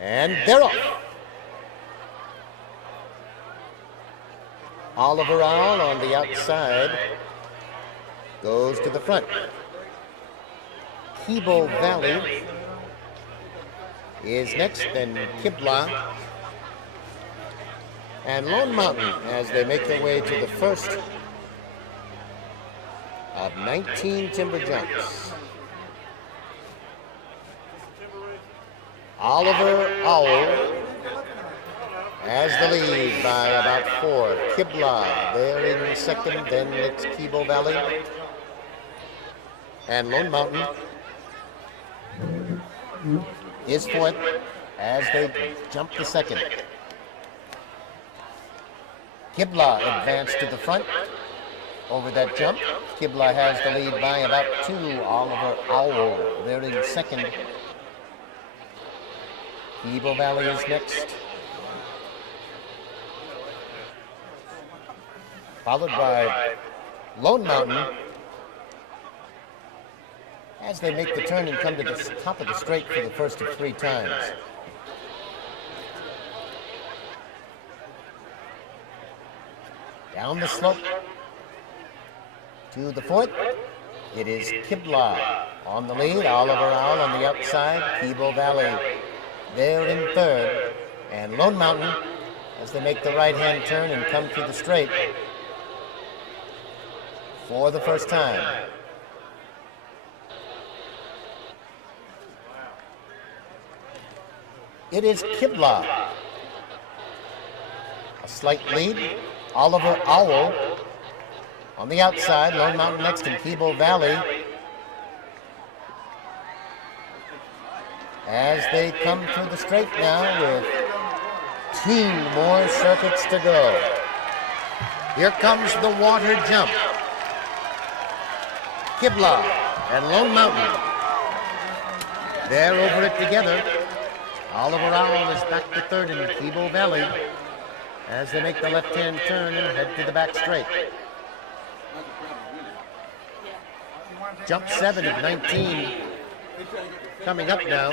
And they're off. Oliver Owl on the outside goes to the front. Kebo Valley is next, then Kibla and Lone Mountain as they make their way to the first of 19 timber jumps. Oliver Owl has the lead by about 4. Kibla there in second, then it's Kebo Valley and Lone Mountain is fourth as they jump the second. Kibla advanced to the front over that jump. Kibla has the lead by about 2. Oliver Owl there in second. Kebo Valley is next, followed by Lone Mountain as they make the turn and come to the top of the straight for the first of 3 times. Down the slope to the fourth, it is Kibla on the lead, Oliver Owl on the outside, Kebo Valley there in third, and Lone Mountain as they make the right-hand turn and come to the straight for the first time. It is Kibla, a slight lead. Oliver Owl on the outside, Lone Mountain next, and Kebo Valley as they come through the straight now with 2 more circuits to go. Here comes the water jump. Kibla and Lone Mountain, they're over it together. Oliver Owl is back to third in Kebo Valley as they make the left-hand turn and head to the back straight. Jump 7 of 19 coming up now.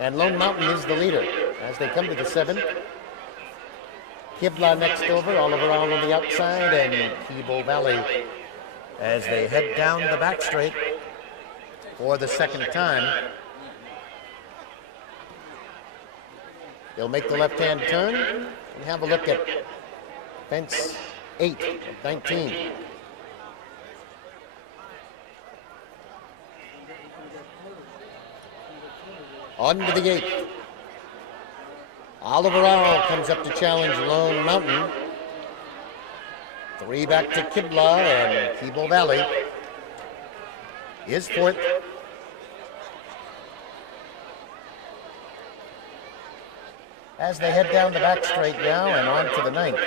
And Lone Mountain is the leader as they come to the 7. Kibla next over, Oliver Owl on the outside, and Kebo Valley as they head down the back straight for the second time. They'll make the left-hand turn and have a look at fence 8 of 19. On to the 8th. Oliver Owl comes up to challenge Lone Mountain. 3 back to Kibla, and Kebo Valley is fourth. As they head down the back straight now and on to the 9th.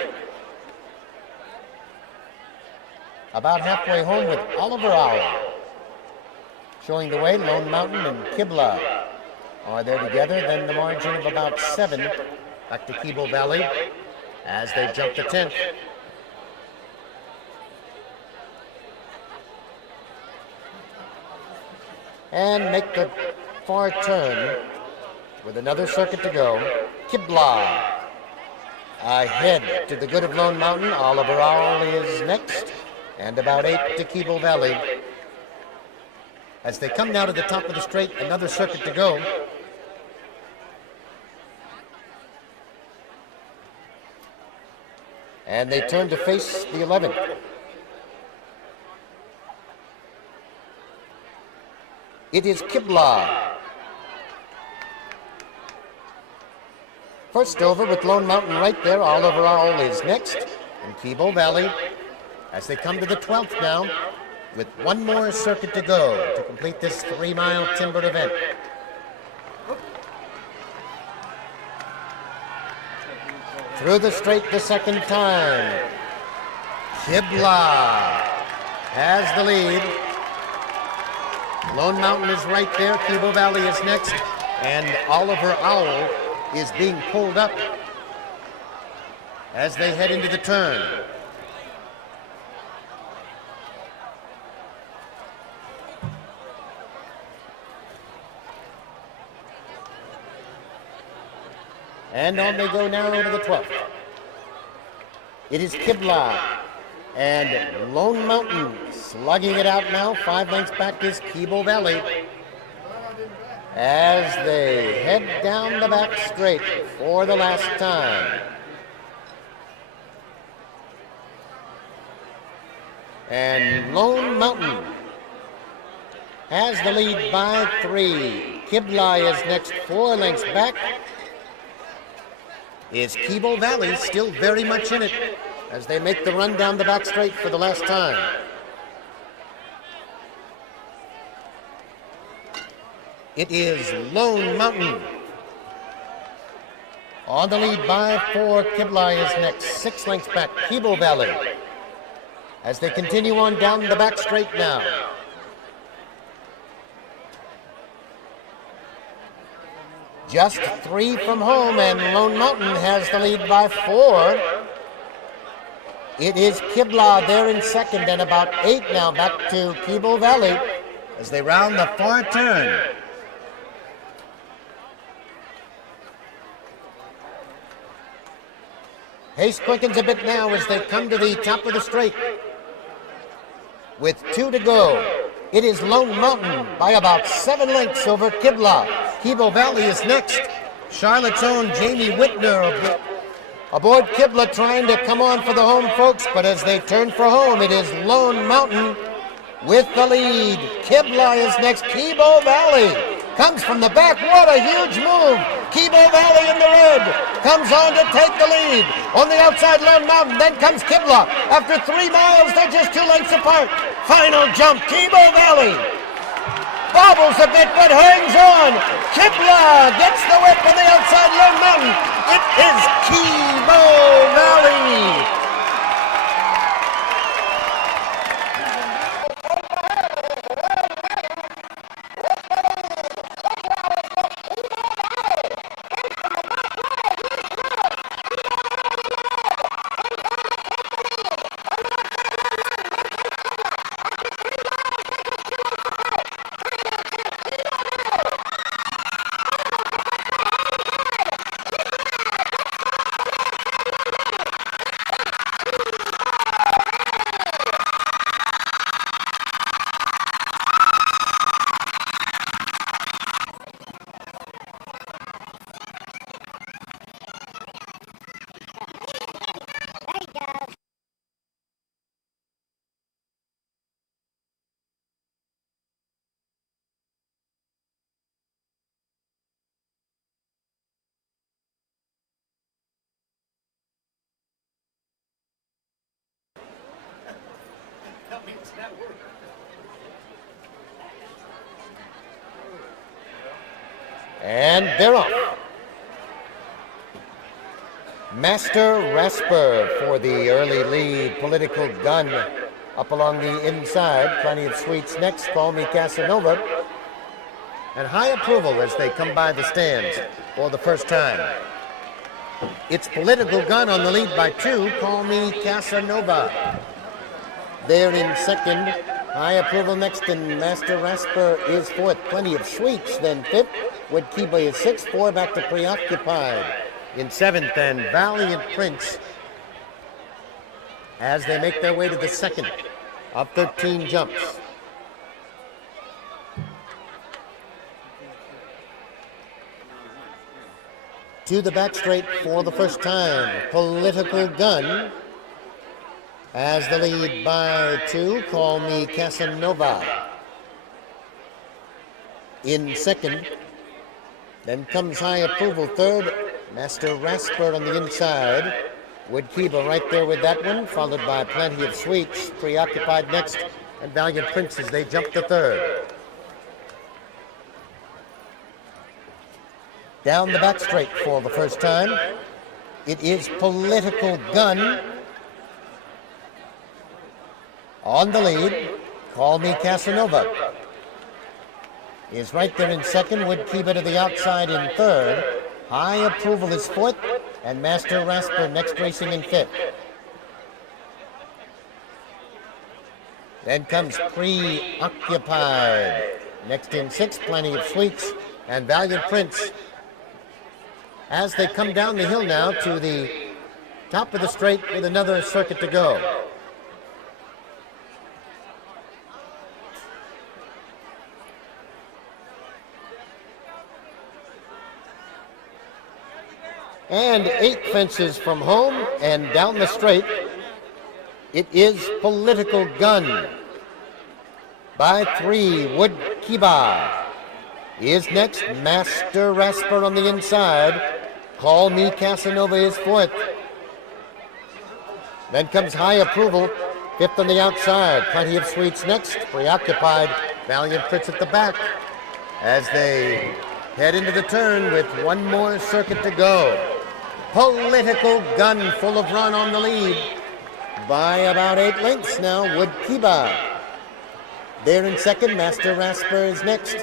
About halfway home with Oliver Owl. Showing the way, Lone Mountain and Kibla are there together, then the margin of about 7 back to Kebo Valley as they jump the 10th. And make the far turn with another circuit to go. Kibla ahead to the good of Lone Mountain. Oliver Owl is next, and about 8 to Kebo Valley. As they come now to the top of the straight, another circuit to go. And they turn to face the 11th. It is Kibla. First over with Lone Mountain right there. Oliver Owl is next, and Kebo Valley as they come to the 12th now with 1 more circuit to go to complete this 3-mile timber event. Through the straight the second time. Kibla has the lead. Lone Mountain is right there. Kebo Valley is next. And Oliver Owl is being pulled up as they head into the turn. And on they go now to the 12th. It is Kibla and Lone Mountain slugging it out now. 5 lengths back is Keble Valley as they head down the back straight for the last time. And Lone Mountain has the lead by 3. Kibla is next, 4 lengths back. Is Keble Valley still very much in it as they make the run down the back straight for the last time. It is Lone Mountain on the lead by 4. Kibla is next, 6 lengths back. Keble Valley as they continue on down the back straight now. Just 3 from home, and Lone Mountain has the lead by 4. It is Kibla there in second, and about 8 now back to Keble Valley as they round the far turn. Pace quickens a bit now as they come to the top of the straight. With 2 to go, it is Lone Mountain by about 7 lengths over Kibla. Keble Valley is next. Charlotte's own Jamie Whitner aboard Kibla trying to come on for the home folks, but as they turn for home, it is Lone Mountain with the lead. Kibla is next. Keble Valley comes from the back. What a huge move. Keble Valley in the red comes on to take the lead. On the outside, Lone Mountain. Then comes Kibla. After 3 miles, they're just 2 lengths apart. Final jump. Keble Valley bobbles a bit, but hangs on. Kibla gets the whip on the outside, Lone Mountain. It is Keble Valley. And they're off. Master Rasper for the early lead. Political Gun up along the inside. Plenty of Sweets next. Call Me Casanova. And High Approval as they come by the stands for the first time. It's Political Gun on the lead by 2. Call Me Casanova there in second. High Approval next, and Master Rasper is fourth. Plenty of Sweets then fifth. Wood Kiba is sixth. 4 back to Preoccupied in seventh, and Valiant Prince as they make their way to the second of 13 jumps. To the back straight for the first time, Political Gun as the lead by 2. Call Me Casanova in second. Then comes High Approval third. Master Rasper on the inside. Wood Kiba right there with that one, followed by Plenty of Sweets. Preoccupied next, and Valiant Prince as they jump to third. Down the back straight for the first time, it is Political Gun on the lead. Call Me Casanova is right there in second. Would Kiba to the outside in third. High Approval is fourth, and Master Rasper next racing in fifth. Then comes Preoccupied next in sixth. Plenty of Sweets, and Valiant Prince as they come down the hill now to the top of the straight with another circuit to go. And 8 fences from home and down the straight, it is Political Gun. By 3, Wood Kiba is next. Master Rasper on the inside. Call Me Casanova is 4th. Then comes High Approval, 5th on the outside. Plenty of Sweets next. Preoccupied, Valiant Prince at the back as they head into the turn with one more circuit to go. Political Gun full of run on the lead by about 8 lengths now. Wood Kiba there in second. Master Rasper is next.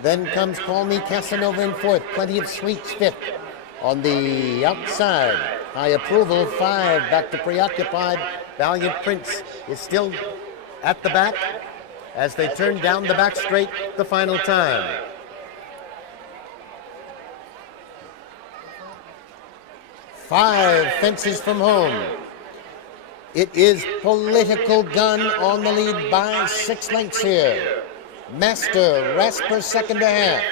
Then comes Call Me Casanova in 4th. Plenty of Sweets 5th. On the outside, High Approval 5, back to Preoccupied. Valiant Prince is still at the back as they turn down the back straight the final time. Five fences from home. It is Political Gun on the lead by 6 lengths here. Master Rasper second to half.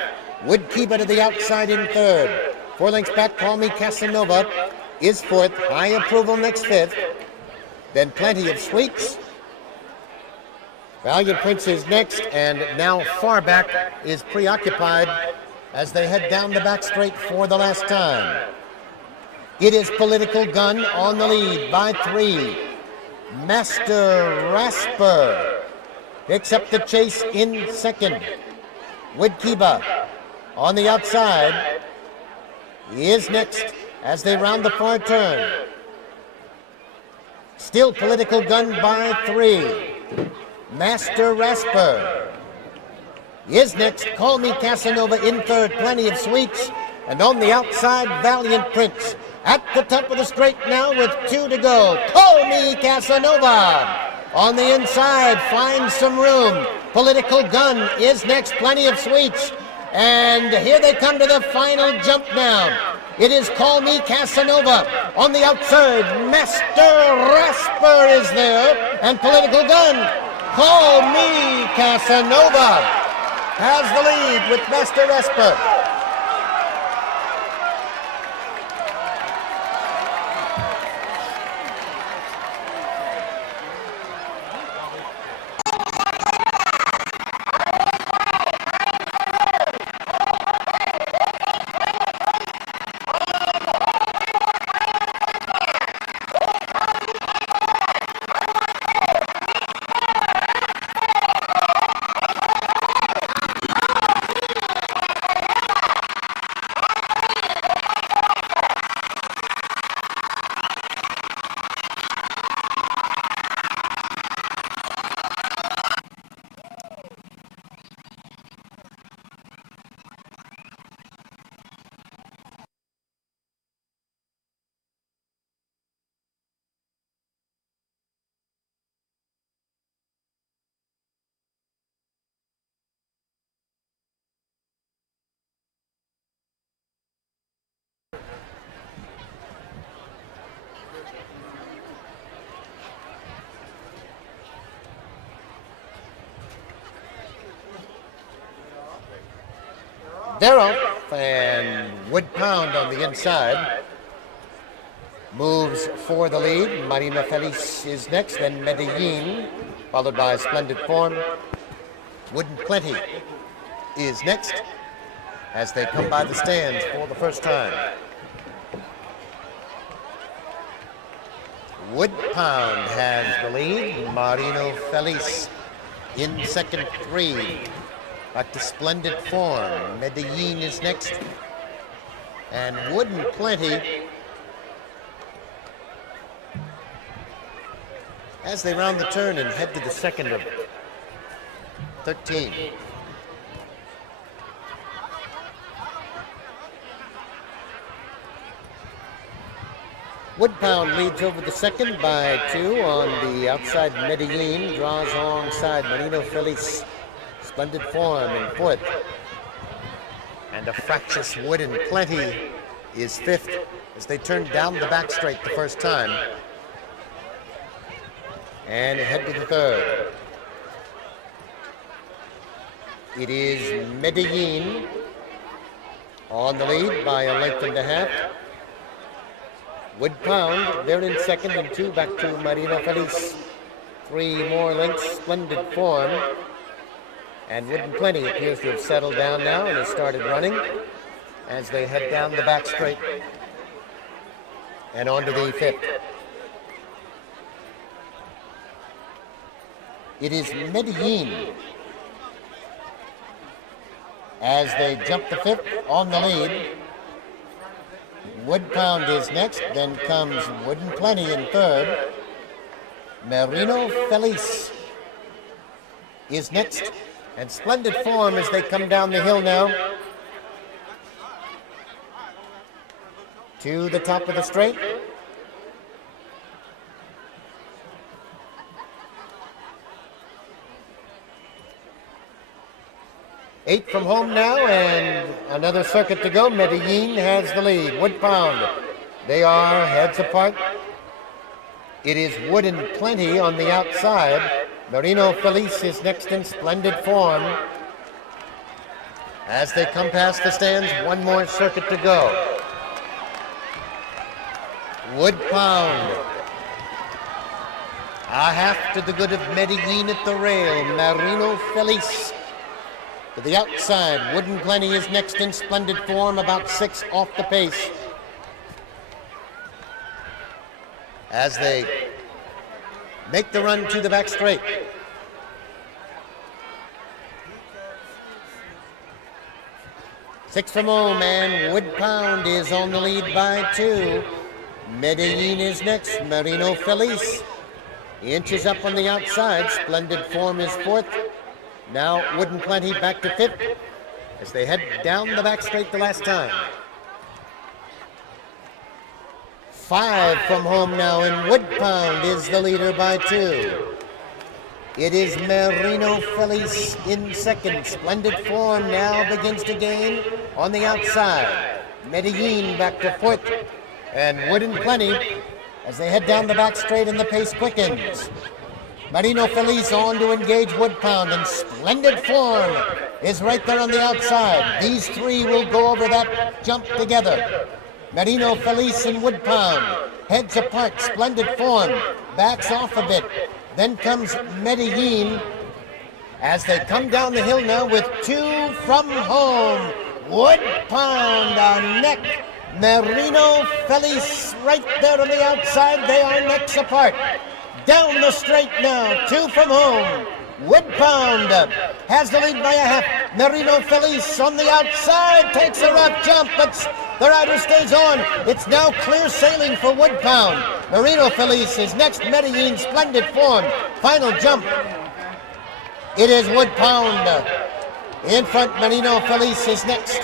Would keep it to the outside in third. 4 lengths back, Call Me Casanova is 4th. High Approval next 5th. Then Plenty of Sweets. Valiant Prince is next, and now far back is Preoccupied as they head down the back straight for the last time. It is Political Gun on the lead by 3. Master Rasper picks up the chase in second. Wood Kiba on the outside is next as they round the far turn. Still Political Gun by 3. Master Rasper is next. Call Me Casanova in third. Plenty of Sweets. And on the outside, Valiant Prince. At the top of the straight now with 2 to go. Call Me Casanova. On the inside, finds some room. Political Gun is next. Plenty of Sweets. And here they come to the final jump now. It is Call Me Casanova. On the outside, Master Rasper is there. And Political Gun. Call Me Casanova has the lead with Master Rasper. They're off, and Wood Pound on the inside moves for the lead. Marina Feliz is next, then Medellin, followed by Splendid Form. Wooden Plenty is next as they come by the stands for the first time. Wood Pound has the lead. Marino Feliz in second, 3. Back to Splendid Form. Medellin is next. And Wooden Plenty as they round the turn and head to the second of 13. Wood Pound leads over the second by 2 on the outside. Medellin draws alongside Marino Feliz. Splendid Form in 4th. And a fractious Wooden Plenty is fifth as they turn down the back straight the first time and head to the third. It is Medellin on the lead by a length and a half. Wood Pound, they're in second, and two back to Marina Feliz. 3 more lengths, splendid form. And Wooden Plenty appears to have settled down now and has started running as they head down the back straight and on to the fifth. It is Medellin as they jump the fifth on the lead. Wood Pound is next, then comes Wooden Plenty in third. Marino Feliz is next, and splendid form as they come down the hill now to the top of the straight. Eight from home now, and another circuit to go. Medellin has the lead. Wood Pound, they are heads apart. It is Wooden Plenty on the outside. Marino Feliz is next in splendid form. As they come past the stands, one more circuit to go. Wood Pound, a half to the good of Medellin at the rail. Marino Feliz to the outside. Wooden Plenty is next in splendid form, about 6 off the pace. As they make the run to the back straight. Six from home, and Wood Pound is on the lead by 2. Medellin is next. Marino Feliz inches up on the outside. Splendid form is fourth. Now Wooden Plenty back to fifth as they head down the back straight the last time. 5 from home now, and Wood Pound is the leader by 2. It is Marino Feliz in second. Splendid form now begins to gain on the outside. Medellin back to fourth, and Wooden Plenty as they head down the back straight and the pace quickens. Marino Feliz on to engage Wood Pound, and splendid form is right there on the outside. These three will go over that jump together. Marino Feliz and Wood Pound, heads apart, splendid form, backs off a bit. Then comes Medellin as they come down the hill now with 2 from home. Wood Pound on neck. Marino Feliz right there on the outside. They are necks apart. Down the straight now, 2 from home. Wood Pound has the lead by a half. Marino Feliz on the outside takes a rough jump, but the rider stays on. It's now clear sailing for Wood Pound. Marino Feliz is next. Medellin, splendid form. Final jump. It is Wood Pound in front. Marino Feliz is next.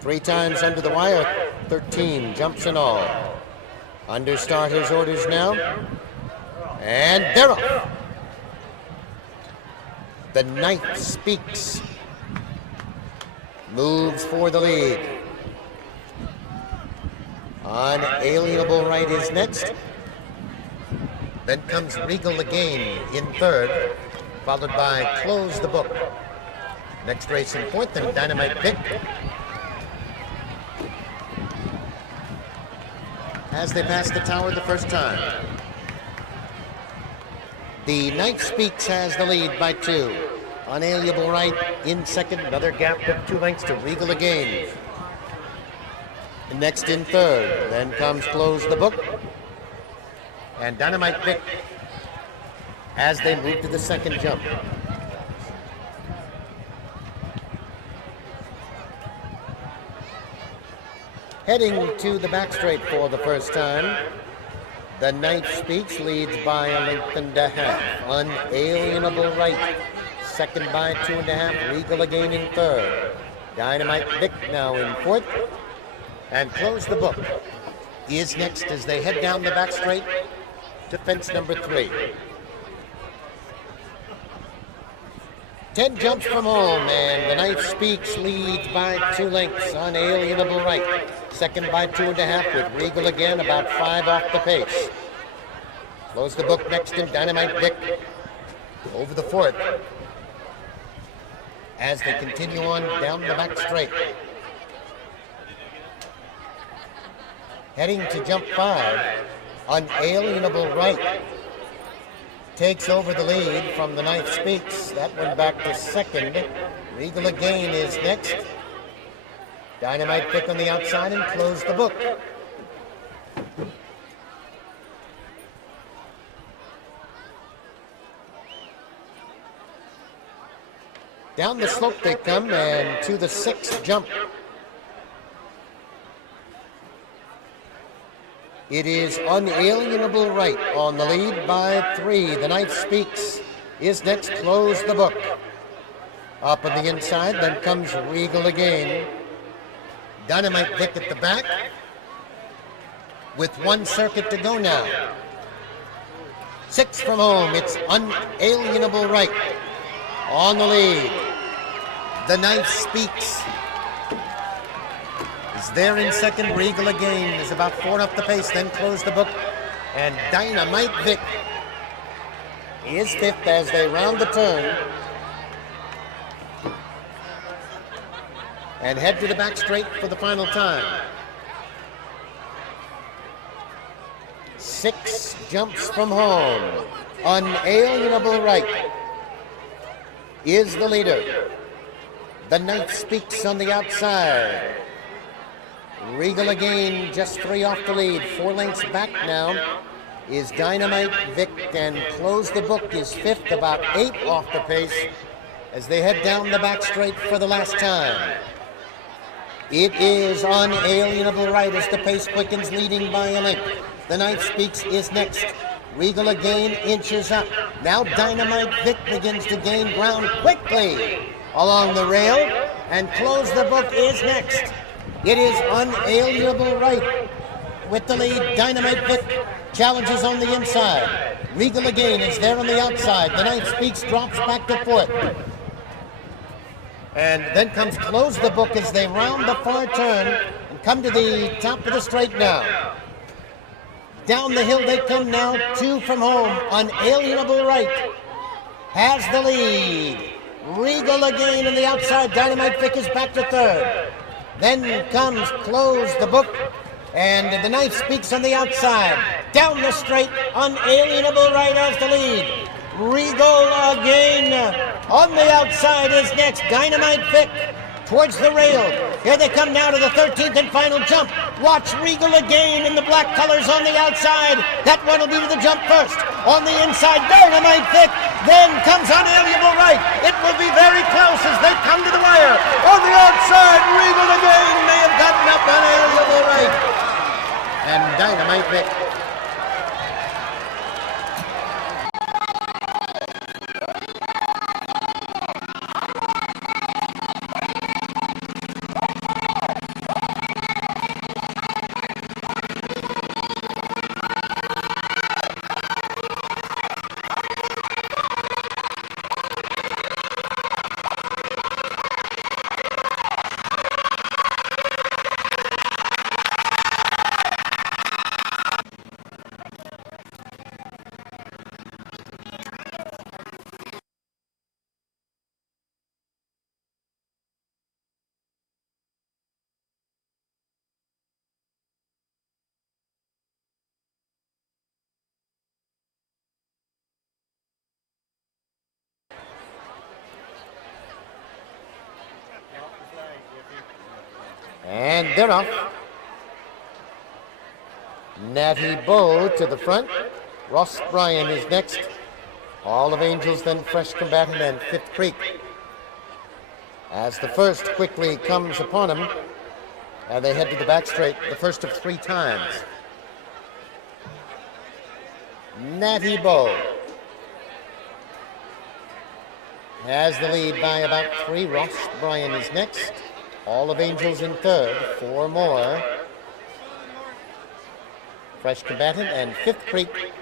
Three times under the wire, 13 jumps in all. Under starters orders now, and they're off. The ninth speaks, moves for the lead. Unalienable Right is next. Then comes Regal Again in third, followed by Close the Book. Next race in fourth, and Dynamite Vic. As they pass the tower the first time. The Night Speaks has the lead by 2. Unalienable Right in second, another gap of 2 lengths to Regal Again. Next in third, then comes Close the Book and Dynamite Vic as they move to the second jump. Heading to the back straight for the first time, the Night Speaks leads by a length and a half. Unalienable Right, second by 2.5. Regal Again in third. Dynamite Vic now in fourth. And Close the Book is next as they head down the back straight to fence number 3. 10 jumps from home, and the Night Speaks leads by 2 lengths. Unalienable Right, second by 2.5, with Regal Again about 5 off the pace. Close the Book next in Dynamite Vic over the fourth as they continue on down the back straight. Heading to jump 5, Unalienable Right takes over the lead from the Night Speaks. That one back to second. Regal Again is next. Dynamite Vic on the outside, and Close the Book. Down the slope they come, and to the 6th jump. It is Unalienable Right on the lead by 3. The Night Speaks is next. Close the Book. Up on the inside, then comes Regal Again. Dynamite Vic at the back with 1 circuit to go now. 6 from home, it's Unalienable Right on the lead. The Night Speaks is there in second. Regal Again is about 4 off the pace, then Close the Book. And Dynamite Vic is 5th as they round the turn and head to the back straight for the final time. 6 jumps from home. Unalienable Right is the leader. The Night Speaks on the outside. Regal Again just 3 off the lead. 4 lengths back now is Dynamite Vic, and Close the Book is 5th, about 8 off the pace as they head down the back straight for the last time. It is Unalienable Right as the pace quickens, leading by a length. The Night Speaks is next. Regal Again inches up. Now Dynamite Vic begins to gain ground quickly along the rail, and Close the Book is next. It is Unalienable Right with the lead. Dynamite Vic challenges on the inside. Regal Again is there on the outside. The Night Speaks drops back to 4th. And then comes Close the Book as they round the far turn and come to the top of the straight now. Down the hill they come now, 2 from home. Unalienable Right has the lead. Regal Again on the outside. Dynamite Vic is back to 3rd. Then comes Close the Book, and the Night Speaks on the outside. Down the straight, Unalienable Right has the lead. Regal Again on the outside is next. Dynamite Vic towards the rail. Here they come now to the 13th and final jump. Watch Regal Again in the black colors on the outside. That one will be to the jump first. On the inside, Dynamite Vic. Then comes Unalienable Right. It will be very close as they come to the wire. On the outside, Regal Again may have gotten up Unalienable Right. And Dynamite Vic. And they're off. Natty Bow to the front. Ross Bryan is next. Hall of Angels, then Fresh Combatant and Fifth Creek. As the first quickly comes upon him, and they head to the back straight, the first of 3 times. Natty Bow has the lead by about 3. Ross Bryan is next. Hall of Angels in third. 4 more. Fresh Combatant and Fifth Creek.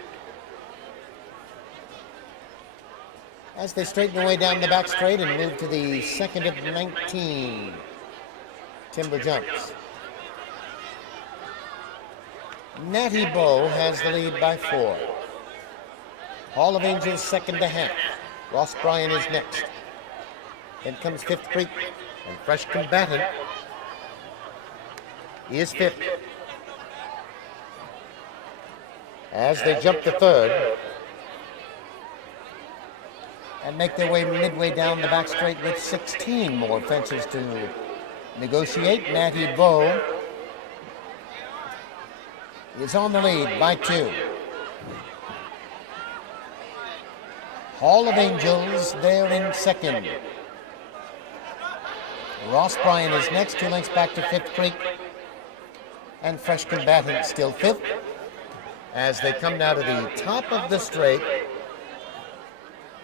As they straighten their way down the back straight and move to the second of 19 timber jumps. Natty Bow has the lead by 4. Hall of Angels second to half. Ross Bryan is next. Then comes Fifth Creek, and Fresh Combatant is 5th. As they jump to third and make their way midway down the back straight with 16 more fences to negotiate, Natty Bow is on the lead by 2. Hall of Angels there in second. Ross Bryan is next, 2 lengths back to Fifth Creek. And Fresh Combatant still 5th. As they come now to the top of the straight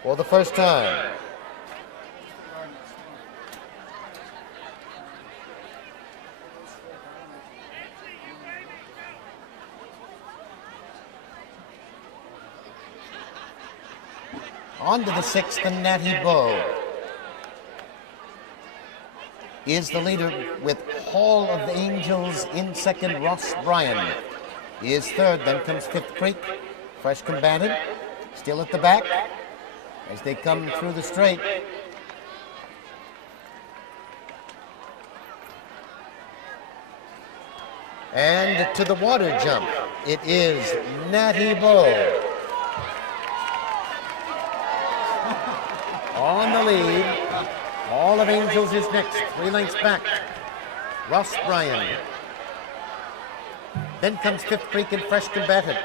for the first time. On to the 6th, and Natty Bow is the leader with Hall of Angels in second. Ross Bryan is third. Then comes Fifth Creek. Fresh Combatant still at the back as they come through the straight. And to the water jump, it is Natty Bow on the lead. Hall of Angels is next, 3 lengths back. Ross Bryan. Then comes Fifth Creek and Fresh Combatant.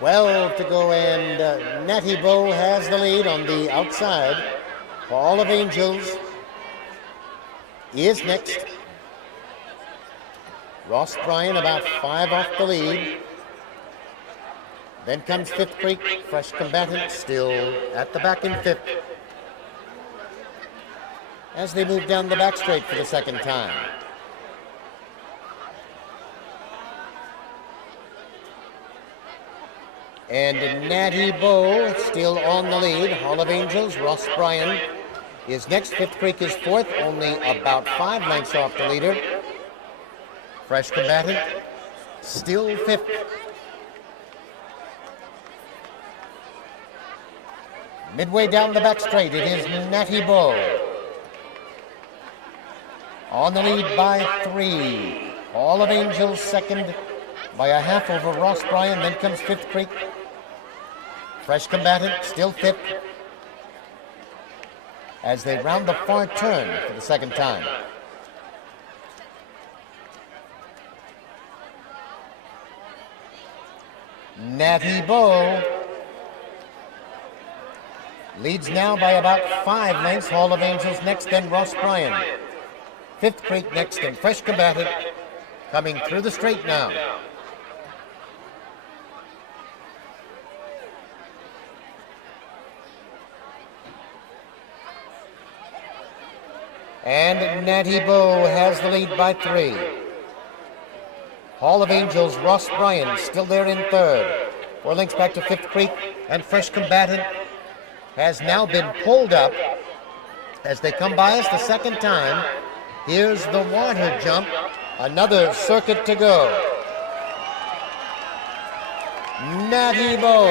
Well to go, and Natty Bow has the lead on the outside. Hall of Angels is next. Ross Bryan about 5 off the lead. Then comes Fifth Creek. Fresh Combatant still at the back in 5th. As they move down the back straight for the second time. And Natty Bow still on the lead. Hall of Angels, Ross Bryan is next. Fifth Creek is 4th, only about 5 lengths off the leader. Fresh Combatant still 5th. Midway down the back straight, it is Natty Bow on the lead by 3. Hall of Angels second by a half over Ross Bryan. Then comes Fifth Creek. Fresh Combatant still 5th as they round the far turn for the second time. Natty Bow leads now by about 5 lengths. Hall of Angels next, then Ross Bryan. Fifth Creek next, and Fresh Combatant coming through the straight now. And Natty Bow has the lead by 3. Hall of Angels, Ross Bryan still there in third. 4 lengths back to Fifth Creek, and Fresh Combatant has now been pulled up as they come by us the second time. Here's the water jump, another circuit to go. Natty Bow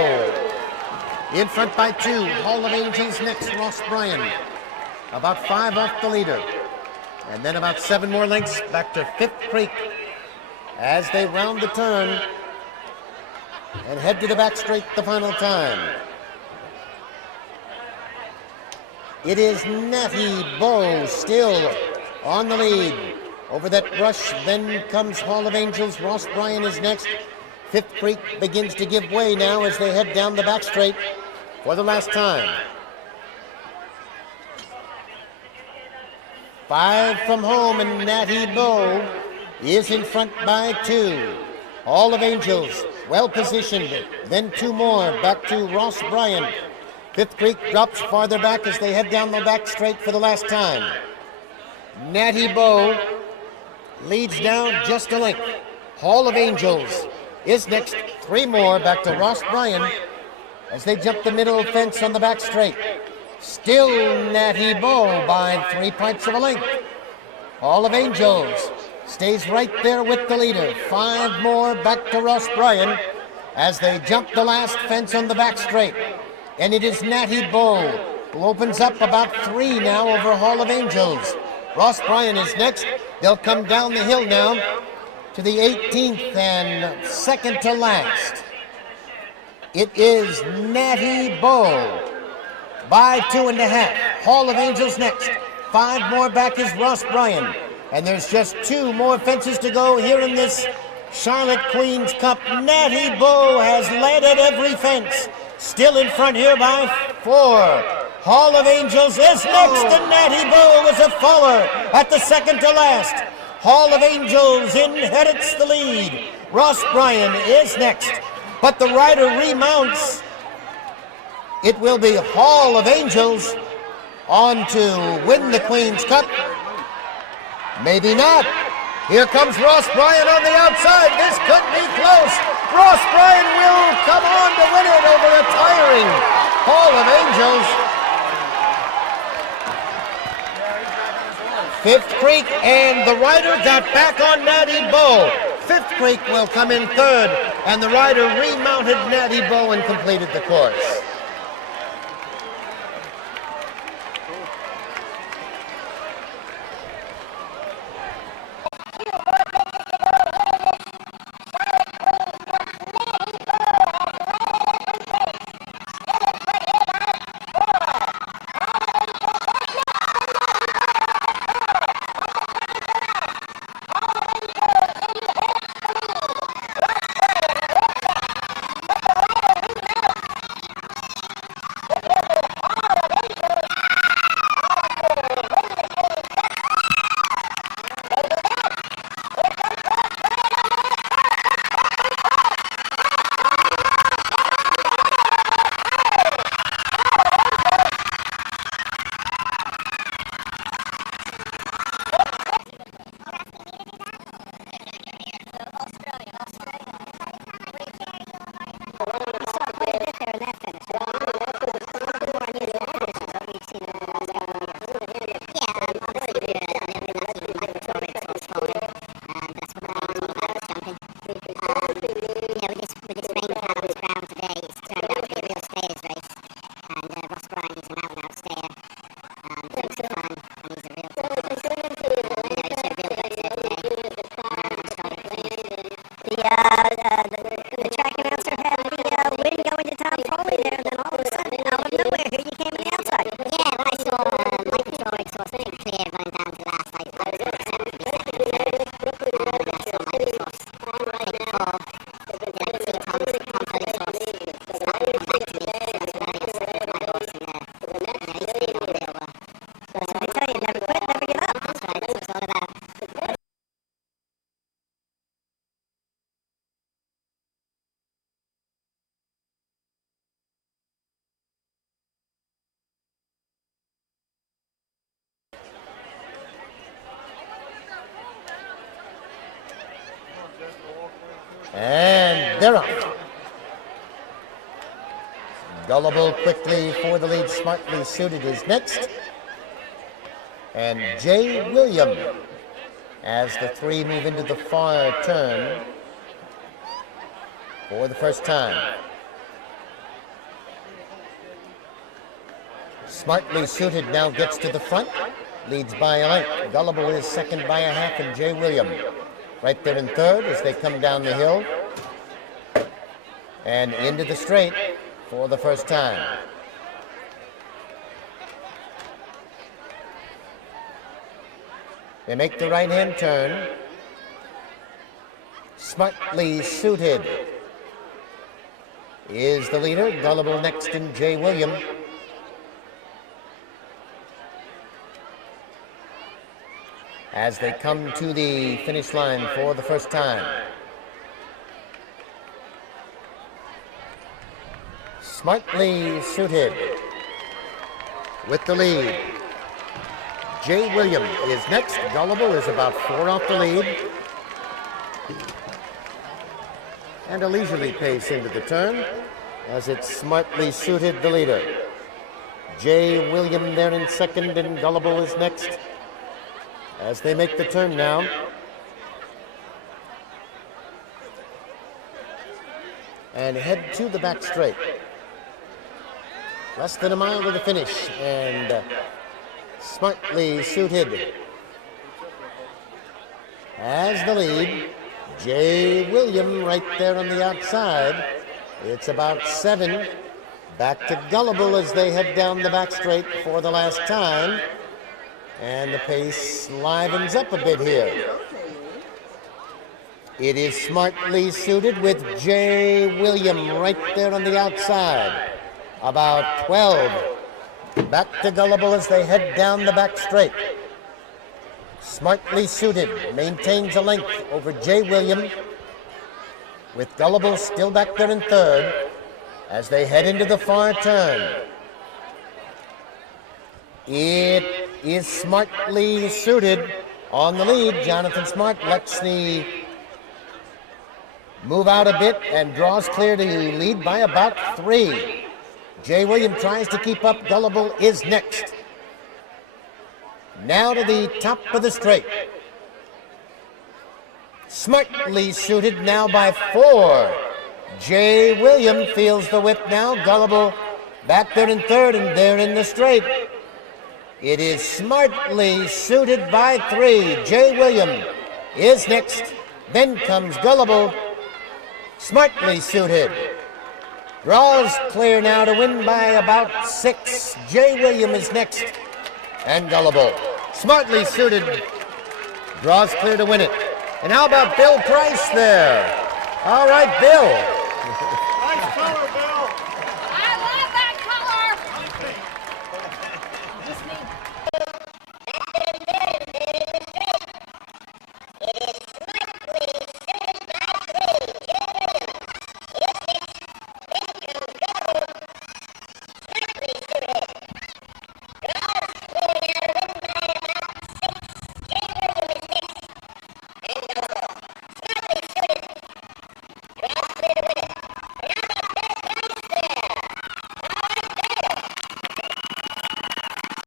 in front by 2. Hall of Angels next, Ross Bryan about 5 off the leader, and then about 7 more lengths back to Fifth Creek as they round the turn. and head to the back straight the final time. It is Natty Bow still on the lead. Over that rush, then comes Hall of Angels. Ross Bryan is next. Fifth Creek begins to give way now as they head down the back straight for the last time. 5 from home, and Natty Bow is in front by 2. Hall of Angels, well positioned. Then 2 more, back to Ross Bryan. Fifth Creek drops farther back as they head down the back straight for the last time. Natty Bow leads down just a length. Hall of Angels is next. 3 more, back to Ross Bryan as they jump the middle fence on the back straight. Still Natty Bow by 3/8 of a length. Hall of Angels stays right there with the leader. 5 more, back to Ross Bryan as they jump the last fence on the back straight. And it is Natty Bow who opens up about 3 now over Hall of Angels. Ross Bryan is next. They'll come down the hill now to the 18th and second to last. It is Natty Bow by 2.5. Hall of Angels next. 5 more back is Ross Bryan. And there's just 2 more fences to go here in this Charlotte Queens Cup. Natty Bow has led at every fence. Still in front here by 4. Hall of Angels is next, and Natty Bow was a faller at the second to last. Hall of Angels inherits the lead. Ross Bryan is next, but the rider remounts. It will be Hall of Angels on to win the Queen's Cup. Maybe not. Here comes Ross Bryan on the outside. This could be close. Ross Bryan will come on to win it over a tiring Hall of Angels. Fifth Creek and the rider got back on Natty Bow. Fifth Creek will come in third, and the rider remounted Natty Bow and completed the course. The track announcer had the wind going to Tom Foley there, and then all of a sudden, out of nowhere, here you came on the outside. Yeah, when I saw my control exhaust pretty clear going down to last, I was going to second, and I saw my exhaust take the fall. Then I could see Tom Foley's exhaust starting to come back to me, so that's when I got stuck with my horse, and he's staying on real well. So I tell you, never quit, never give up. That's right, that's what it's all about. And they're off. Gullible quickly for the lead. Smartly Suited is next. And J. William as the 3 move into the far turn for the first time. Smartly Suited now gets to the front, leads by a length. Gullible is second by a half, and J. William right there in third as they come down the hill. and into the straight for the first time. They make the right-hand turn. Smartly Suited is the leader. Gullible next in J. William. As they come to the finish line for the first time. Smartly Suited with the lead. J. William is next. Gullible is about 4 off the lead. And a leisurely pace into the turn as it's Smartly Suited, the leader. J. William there in second, and Gullible is next as they make the turn now. And head to the back straight. Less than a mile to the finish, and Smartly Suited has the lead. J. William right there on the outside. It's about 7. Back to Gullible as they head down the back straight for the last time. And the pace livens up a bit here. It is Smartly Suited with J. William right there on the outside. About 12. Back to Gullible as they head down the back straight. Smartly Suited maintains a length over J. William, with Gullible still back there in third as they head into the far turn. It is Smartly Suited on the lead. Jonathan Smart lets the move out a bit and draws clear to lead by about 3. J. William tries to keep up. Gullible is next. Now to the top of the straight. Smartly Suited now by 4. J. William feels the whip now. Gullible back there in third, and they're in the straight. It is Smartly Suited by 3. J. William is next. Then comes Gullible. Smartly Suited draws clear now to win by about 6. J. William is next. And Gullible. Smartly Suited draws clear to win it. And how about Bill Price there? All right, Bill. Nice color, Bill.